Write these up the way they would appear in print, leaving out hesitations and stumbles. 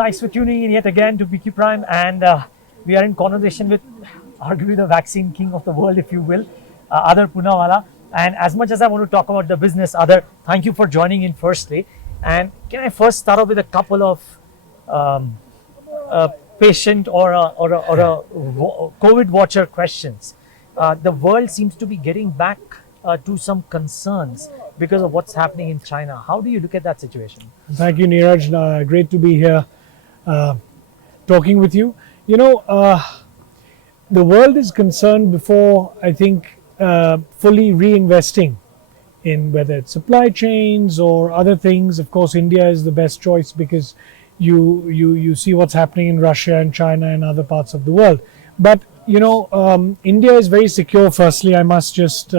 Thanks for tuning in yet again to PQ Prime, and we are in conversation with arguably the vaccine king of the world, if you will, Adar Poonawalla. And as much as I want to talk about the business, Adar, thank you for joining in firstly. And can I first start off with a couple of patient or a COVID watcher questions? The world seems to be getting back to some concerns because of what's happening in China. How do you look at that situation? Thank you, Neeraj. Great to be here talking with you. You know, the world is concerned before, I think, fully reinvesting in whether it's supply chains or other things. Of course, India is the best choice because you see what's happening in Russia and China and other parts of the world. But, you know, India is very secure. Firstly, I must just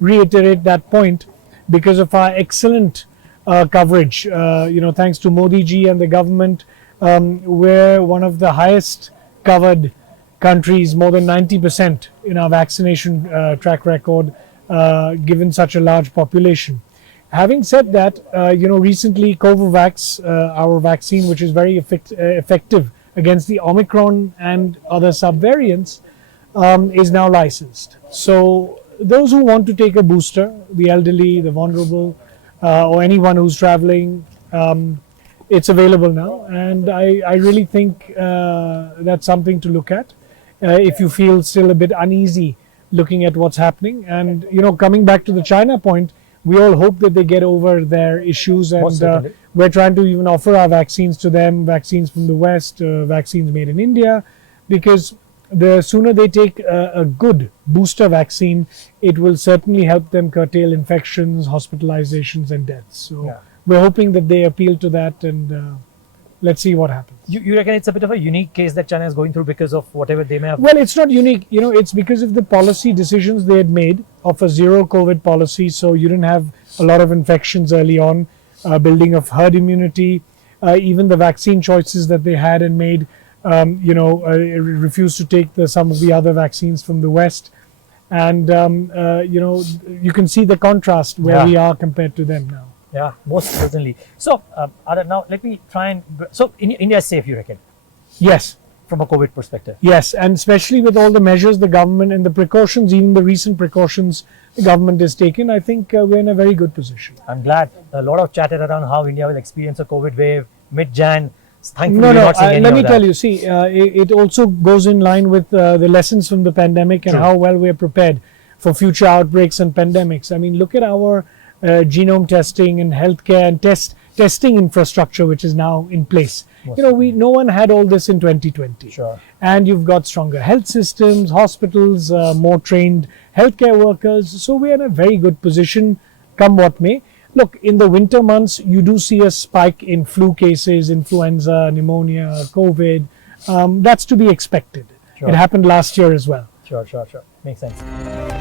reiterate that point because of our excellent coverage. You know, thanks to Modi ji and the government, we're one of the highest covered countries, more than 90% in our vaccination track record, given such a large population. Having said that, you know, recently Covovax, our vaccine, which is very effective against the Omicron and other subvariants, is now licensed. So those who want to take a booster, the elderly, the vulnerable, or anyone who's traveling, it's available now. And I really think that's something to look at if you feel still a bit uneasy looking at what's happening. And, you know, coming back to the China point, we all hope that they get over their issues, and we're trying to even offer our vaccines to them, vaccines from the West, vaccines made in India, because the sooner they take a good booster vaccine, it will certainly help them curtail infections, hospitalizations and deaths. So we're hoping that they appeal to that, and let's see what happens. You reckon it's a bit of a unique case that China is going through because of whatever they may have? Well, it's not unique. You know, it's because of the policy decisions they had made of a zero COVID policy. So you didn't have a lot of infections early on, building of herd immunity, even the vaccine choices that they had and made, you know, refused to take some of the other vaccines from the West. And, you know, you can see the contrast where we are compared to them now. Yeah, most certainly. So, Adar, now let me try and... So, India is safe, you reckon? Yes. From a COVID perspective? Yes, and especially with all the measures the government and the precautions, even the recent precautions the government has taken, I think we're in a very good position. I'm glad. A lot of chatter around how India will experience a COVID wave mid-Jan. Thankfully, let me tell you, see, it also goes in line with the lessons from the pandemic and how well we're prepared for future outbreaks and pandemics. I mean, look at our genome testing and healthcare and testing infrastructure, which is now in place. You know, no one had all this in 2020. Sure. And you've got stronger health systems, hospitals, more trained healthcare workers. So we're in a very good position, come what may. Look, in the winter months, you do see a spike in flu cases, influenza, pneumonia, COVID. That's to be expected. It happened last year as well. Sure. Makes sense.